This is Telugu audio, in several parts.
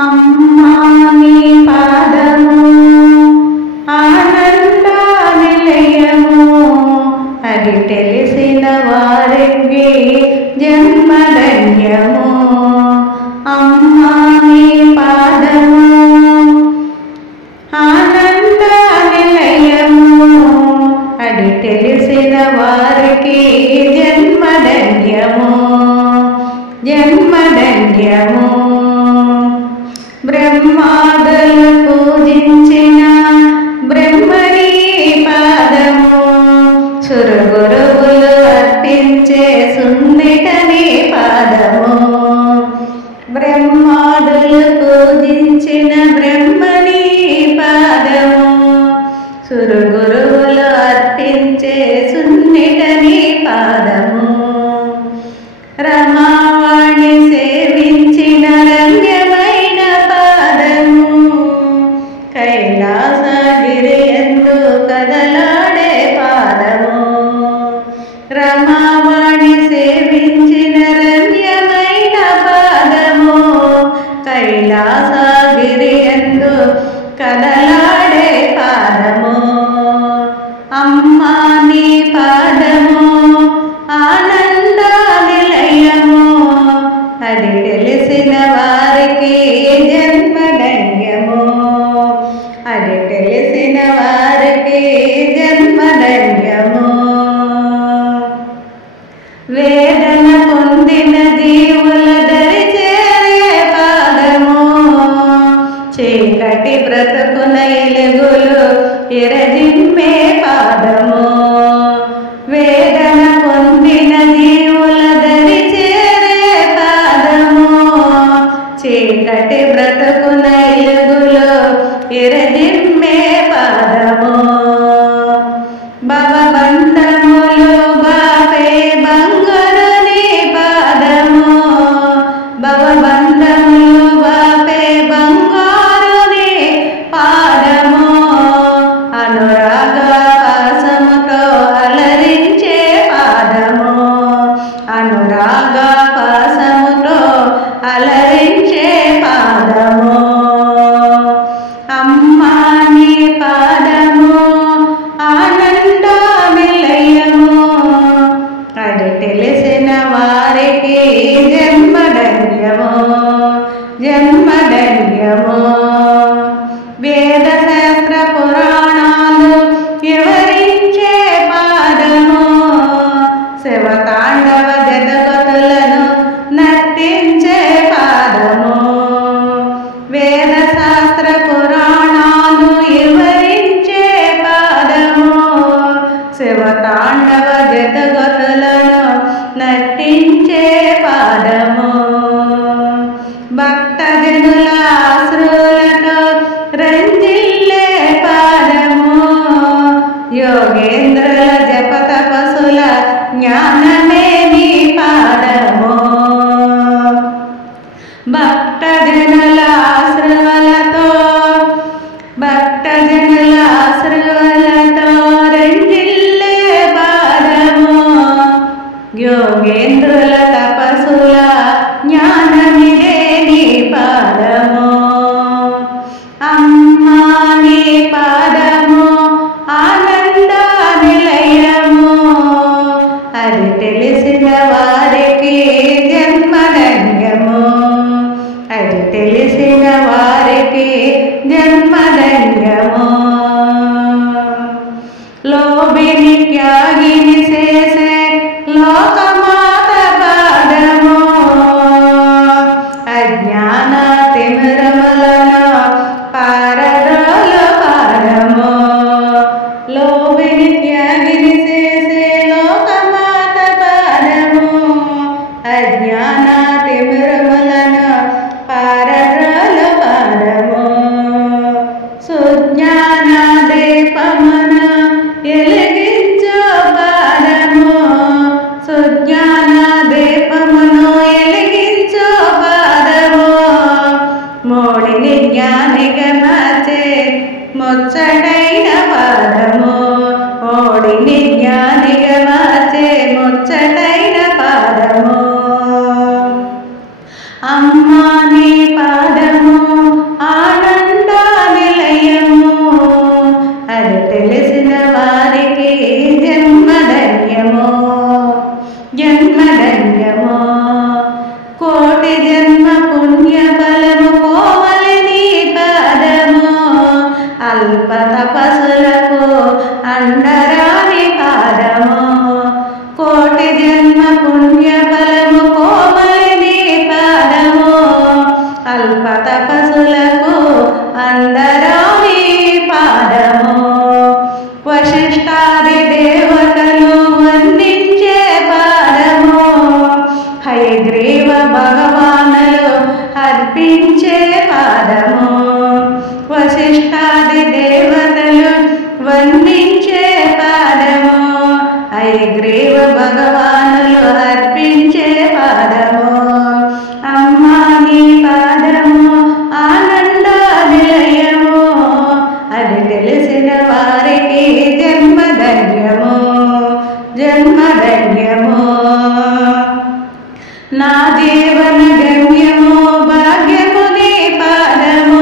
అమ్మా నీ పాదము ఆనంద నిలయము, అది తెలిసిన వారికి జన్మధన్యము. అమ్మా నీ పాదము ఆనంద నిలయము, అది తెలిసిన వారికి జన్మధన్యము జన్మధన్యము. బ్రహ్మాదులు పూజించిన బ్రహ్మణి పాదము, సురగురువులు అర్పించే సున్నిటని పాదము. బ్రహ్మాదులు పూజించిన బ్రహ్మణి పాదము, సురగురువులు అర్పించే సున్నిటని పాదము. రమావాణి సేవించిన రమ్యమైన పాదము, కైలాసగిరి యందు కదలాడే పాదము. రమావాణి సేవించిన రమ్యమైన పాదము, కైలాసగిరి యందు కదలాడే పాదము. అమ్మా నీ పాదము ఆనంద నిలయము, అది తెలిసిన వారికి జన్మధన్యము అది తెలిసిన వారికి జన్మధన్యము. వేదన పొందిన జీవుల దరి చేరే పాదము, చీకటి బ్రతుకున ఎలుగులు ఎరజిమ్మే పాదము. వేదన పొందిన జీవుల దరి చేరే పాదము, చీకటి బ్రతుకున ఎలుగులు ఎరజిమ్మే పాదము. భవబంధములు బాపే బంగారుని పాదము, భవబంధములు బాపే బంగారుని పాదము. అనురాగ పాసముతో అలరించే పాదము, అనురాగ పాసముతో అలరించే పాదము. అమ్మా నీ పాదము ఆనంద నిలయము, అది తెలిసిన వారికి జన్మధన్యము జన్మధన్యము. వేద శాస్త్ర పురాణాలు వివరించే పాదము, శివతాండవ జగతులను నర్తించే పాదము. వేద శాస్త్ర పురాణాలు వివరించే పాదము, శివతాండవ జగతులను నర్తించే పాదము. భక్తజనుల ఆశ్రులతో రంజిల్లే పాదము, యోగేంద్రుల జప తపస్సుల జ్ఞానమే నీ పాదము. భక్తజనుల ఆశ్రవలతో భక్తజనుల ఆశ్రవలతో రంజిల్లే పాదము, యోగేంద్రుల తపస్సుల జ్ఞానమిదే నీ పాదము. అమ్మా నీ పాదము ఆనంద నిలయము, అది తెలిసిన వారికి జన్మధన్యము అది తెలిసిన వారికి జన్మధన్యము. లోభిని త్యాగిని చేసే లోకమాత పాదము, అజ్ఞాన తిమిరములను పారద్రోలు పాదము. లోభిని త్యాగిని చేసే లోకమాత పాదము, అజ్ఞాన తిమిరములను పారద్రోలు పాదము. సుజ్ఞాన దీపమును ఎలిగించు పాదము, సుజ్ఞాన దీపమును ఎలిగించు పాదము. మోడిని జ్ఞానిగా మార్చే ముచ్చటైన పాదము, మోడిని జ్ఞానిగా మార్చే ముచ్చటైన పాదము. అమ్మా నీ పాదము వందించే పాదము వశిష్ఠాది దేవతలు వందించే పాదము హయగ్రీవ భగవానులు అర్పించే పాదము అమ్మా నీ పాదము ఆనంద నిలయము అది తెలిసిన వారికి జన్మధన్యము జన్మధన్యము నా జీవన గమ్యము భాగ్యము నీ పాదము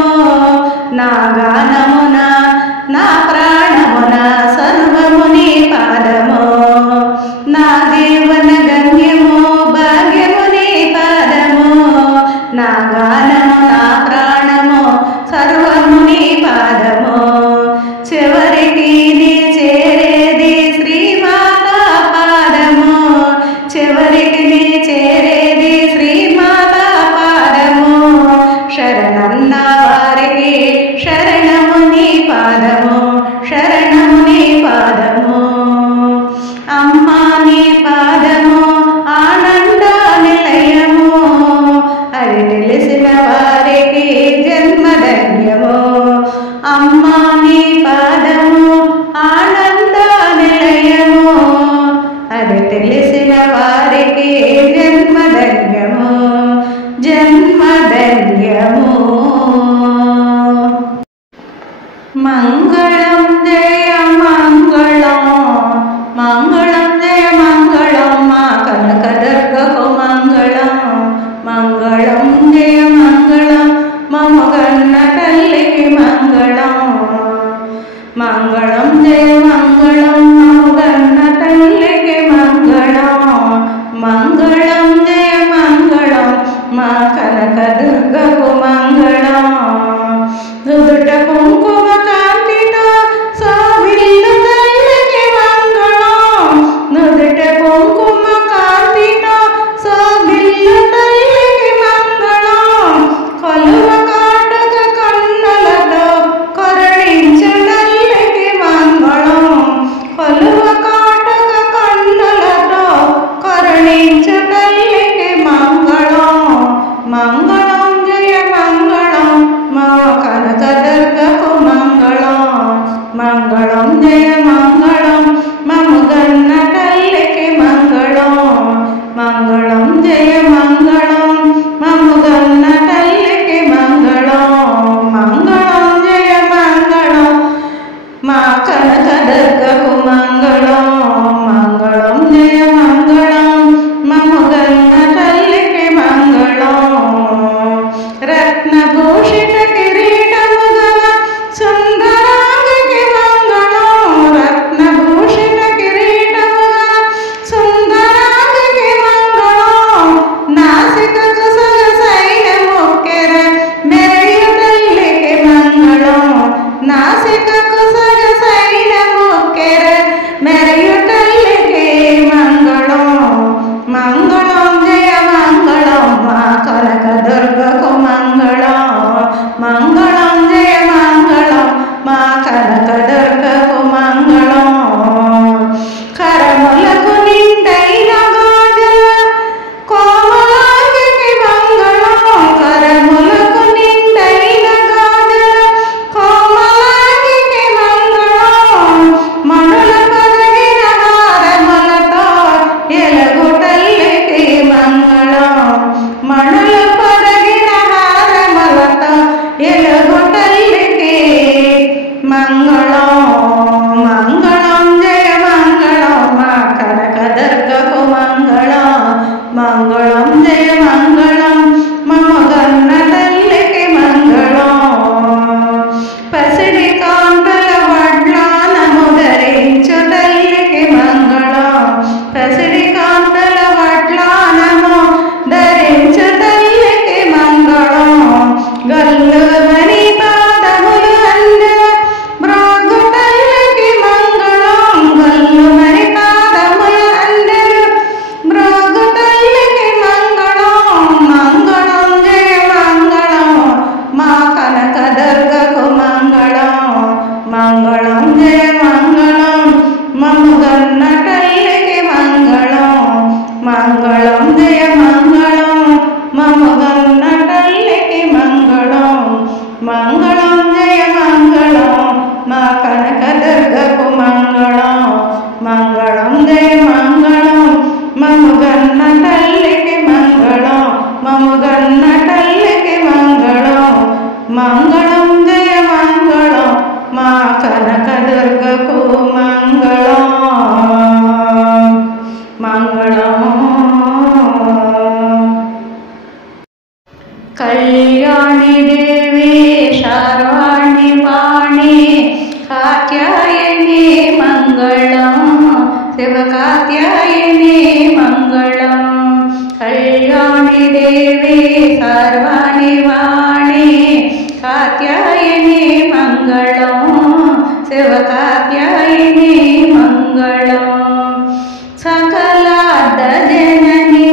నా గానమున నా ప్రాణమున సర్వము నీ పాదము నా జీవన గమ్యము భాగ్యము నీ పాదము నా గానము నా ప్రాణము సర్వము నీ పాదము చివరికి నీ చేరేది శ్రీమాతా పాదము చివరికి నీ చేరేది శ్రీమాతా పాదము శరణన్న వారికి శరణము నీ పాదము శరణము నీ పాదము అమ్మా నీ పాదము ఆనంద నిలయము అది తెలిసిన వారికి జన్మధన్యము అమ్మా నీ పాదము ఆనంద నిలయము అది తెలిసిన వారికి జన్మధన్యము జన్మధన్యము మంగళం జయ మంగళం మంగళం జయ మంగళం మా కనకదుర్గకు మంగళం మంగళం జయ మంగళం మమగన్న తల్లికి మంగళం మంగళం జయ మంగళం మమగన్న తల్లికి మంగళం మంగళం జయ మంగళం మా కనకదుర్గకు మంగళం దుదుట కుంకుమ కాంతితో శోభిల్లు తల్లికి మంగళం నుదుట కుంకుమ కాంతితో శోభిల్లు తల్లికి మంగళం కొలువ కాటుక కన్నులతో కరుణించు తల్లికి మంగళం కొలువ కాటుక కన్నులతో కరుణించు తల్లికి మంగళం మంగళం జయ మంగళం మా కనకదుర్గకు మంగళం మంగళం జయ మంగళం మమగన్న తల్లికి మంగళం మంగళం జయ మంగళం మమగన్న తల్లికి మంగళం మంగళం జయ మంగళం మా కనకదుర్గకు మంగళం మంగళం జయ మంగళం మమగన్న తల్లికి మంగళం రత్నభూషిత కిరీటము గల సుందరాంగికి మంగళం రత్నభూషిత కిరీటము గల సుందరాంగికి మంగళం నాసికకు సొగసైన ముక్కెర మెరయు తల్లికి మంగళం నాసికకు సొగసైన ముక్కెర మెరయు తల్లికి మంగళం మంగళం జయ మంగళం మా కనకదుర్గకు మంగళం మంగళం జయ మంగళం మా కనకదుర్గకు మంగళం మంగళం జయ మంగళం మముగన్న తల్లికి మంగళం మముగన్న తల్లికి మంగళం మంగళం జయ మంగళం మా కనకదుర్గకు మంగళం మంగళం కళ్యాణి దేవి శర్వాణి వాణి కాత్యాయని మంగళం శివ కాత్యాయని మంగళం కళ్యాణి దేవి శర్వాణి వాణి కాత్యాయని మంగళం శివ కాత్యాయని మంగళం సకలార్థ జనని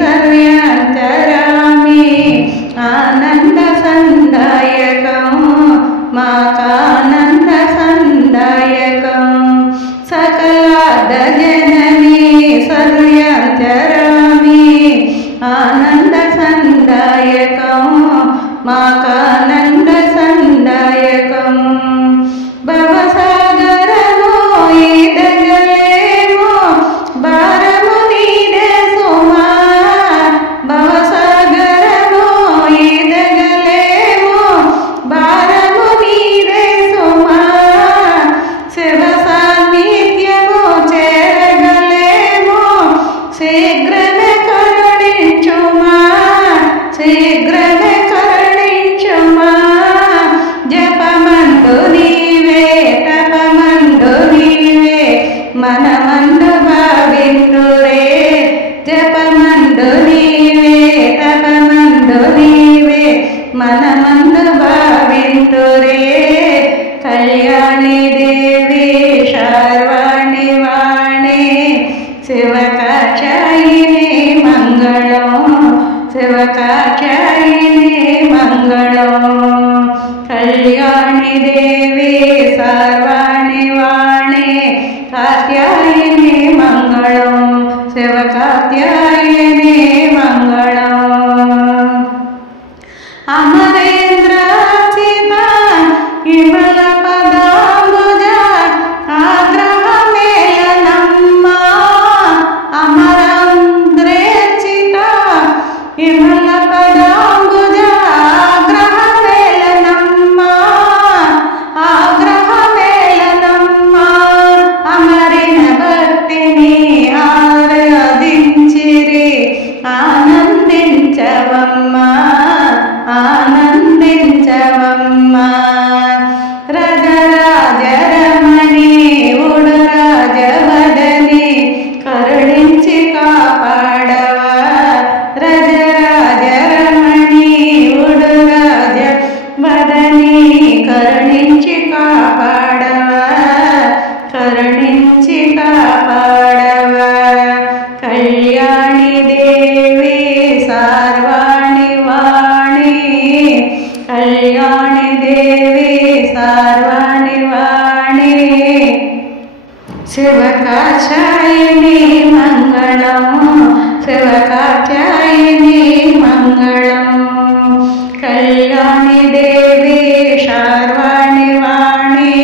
సర్వాంతరామి ఆనంద సందాయకం మాకానంద సందాయకం సకలార్థ జనని సర్వాంతరామి ఆనంద సందాయకం మాకానంద సందాయకం భవసాగరము ఈదగలేమో భారము నీదే సుమా భవసాగరము ఈదగలేమో భారము నీదే సుమా శివ సాన్నిధ్యము చేరగలేమో శీఘ్రమే కరుణించుమా శీఘ్రమే కరుణించుమా జపమందు నీవే తపమందు నీవే మనమందు భావిందురే జపమందు నీవే తపమందు నీవే మనమందు భావిందురే కళ్యాణి దేవి శర్వాణి వాణి శివ కాత్యాయని మంగళం శివ కాత్యాయని మంగళం కళ్యాణి దేవి శర్వాణి వాణి కాత్యాయని మంగళం శివ కాత్యాయని మంగళం అమరేంద్రాచిత విమల పదాంబుజ ఆగ్రహమేళనమ్మ అమరేంద్రేచిత విమల పదాంబుజ ఆగ్రహమేళనమ్మ ఆగ్రహమేళనమ్మ అమరిన భక్తిని ఆరాధించిరి ఆనందించవమ్మ ఆనందించవమ్మ రజరాజరమణి ఉడు రాజవదని కరుణించి కాపాడవా రజరాజరమణి ఉడు రాజవదని కరుణించి కాపాడవా కరుణించి కాపాడవా కళ్యాణి దేవి శర్వాణి వాణి కళ్యాణి దేవి శర్వాణి వాణి శివ కాత్యాయని మంగళం శివ కాత్యాయని మంగళం కళ్యాణి దేవి శర్వాణి వాణి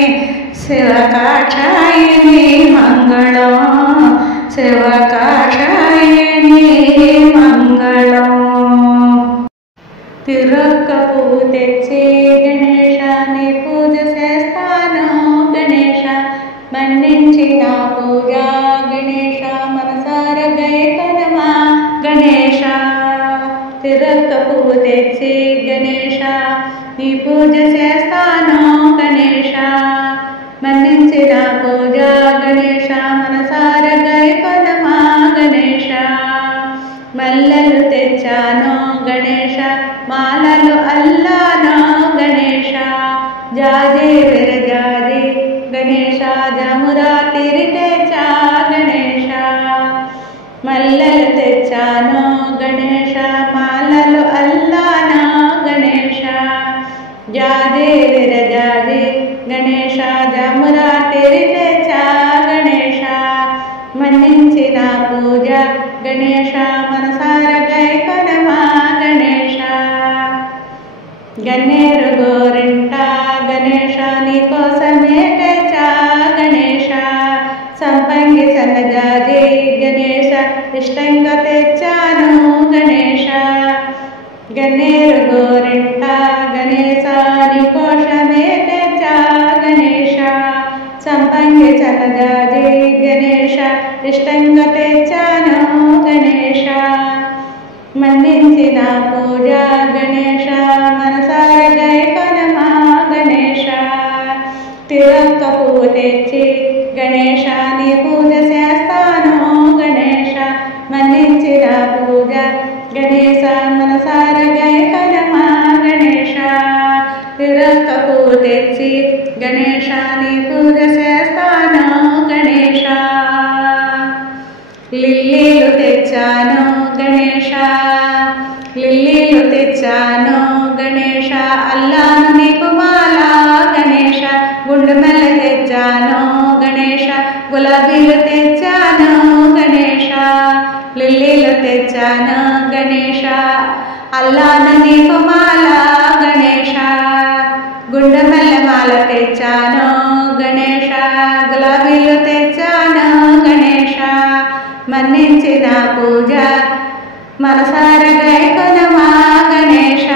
శివ కాత్యాయని మంగళం శివ కాత్యాయని మంగళం తిరక్క పువ్వు తెచ్చి గణేశాన్ని పూజ చేస్తాను గణేశ మన్నించిన పూజ గణేశ మనసార గైకనమా గణేశ తిరక్క పువ్వు తెచ్చి గణేశ నీ పూజ చేస్తాను గణేశ మన్నించిన పూజ గణేశ మనసార గైకనమా గణేశ మల్లెలు తెచ్చాను గణేశ మాలలు అల్లాను గణేశ జాజి విరజాజి గణేశ జమురా తిరి తెచ్చా గణేశ మల్లెలు తెచ్చాను గణేశ మాలలు అల్లాను గణేశ జాజి విరజాజి గణేశ జమురా తిరి తెచ్చా గణేశ మన్నించిన పూజ గణేశ మనసార గైకనమా గణేశ గన్నేరు గోరింట గణేశ నీకోసమే తెచ్చా గణేశ సంపంగి సన్నజాజి గణేశ ఇష్టంగా తెచ్చాను గణేశ గన్నేరు గోరింట గణేశ నీకోసమే తెచ్చా గణేశ సంపంగి సన్నజాజి గణేశ ఇష్టంగా తెచ్చాను గణేశ మన్నించిన పూజ గణేశ మనసార గైకొనమా గణేశ తిరక్క పువ్వు తెచ్చి గణేశ నీ పూజ చేస్తాను గణేశ మన్నించిన పూజ గణేశ మనసార గైకొనమా గణేశ తిరక్క పువ్వు తెచ్చి గణేశ నీ పూజ చేస్తాను గణేశ లిల్లీలు తెచ్చాను గణేశ లిల్లీలు తెచ్చాను గణేశ అల్లాను నీకు మాల గణేశ గుండుమెల్ల తెచ్చాను గణేశ గులాబీలు తెచ్చాను గణేశ లిల్లీలు తెచ్చాను గణేశ అల్లాను నీకు మాల గణేశ గుండుమెల్ల మాల తెచ్చాను గణేశ గులాబీలు తెచ్చాను గణేశ మన్నించిన పూజ మనసార గైకొనమా గణేశ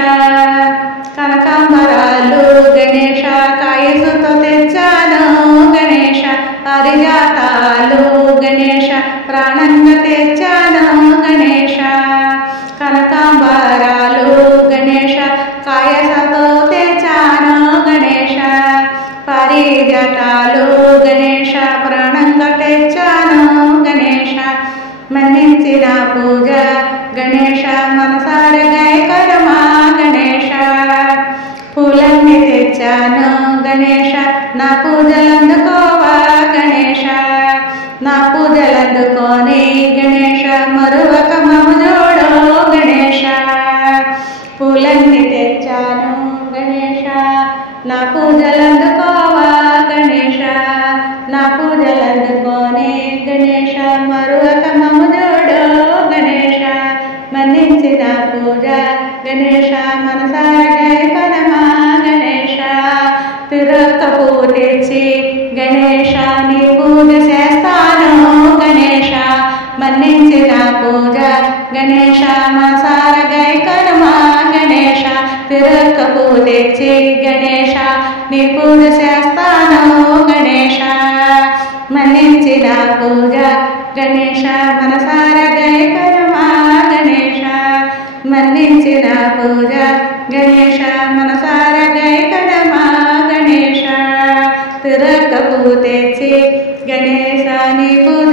కనకాంబరాలు గణేశ కాయసుతో తెచ్చాను గణేశ పారిజాతాలు గణేశ ప్రాణంగా తెచ్చాను గణేశ కనకాంబరాలు గణేశ కాయసతో తెచ్చాను గణేశ పారిజాతాలు గణేశ ప్రాణంగా తెచ్చాను గణేశ మన్నించిన పూజ గణేశ మనసార గైకొనమా గణేశ పూలన్నీ తెచ్చాను గణేశ నా పూజలందుకోవా గణేశ నా పూజలందుకోని గణేశ మరువక మము జోడో గణేశ పూలన్నీ తెచ్చాను గణేశ నా పూజలందుకోవా గణేశ నా పూజలందుకోని గణేశ మరువక మము జోడో గణేశ మన్నించిన పూజ గణేశ మనసార గైకొనమా గణేశ తిరక్క పువ్వు తెచ్చి గణేశ నీ పూజ చేస్తాను గణేశ మన్నించిన పూజ గణేశ మనసార గైకొనమా గణేశ తిరక్క పువ్వు తెచ్చి గణేశ నీ పూజ చేస్తాను గణేశ మన్నించిన పూజ గణేశ మనసార గైకొనమా గణేశ మన్నించిన పూజ గణేశ మనసార గైకొనమా గణేశ తిరక్క పువ్వు తెచ్చి గణేశ నీ పూజ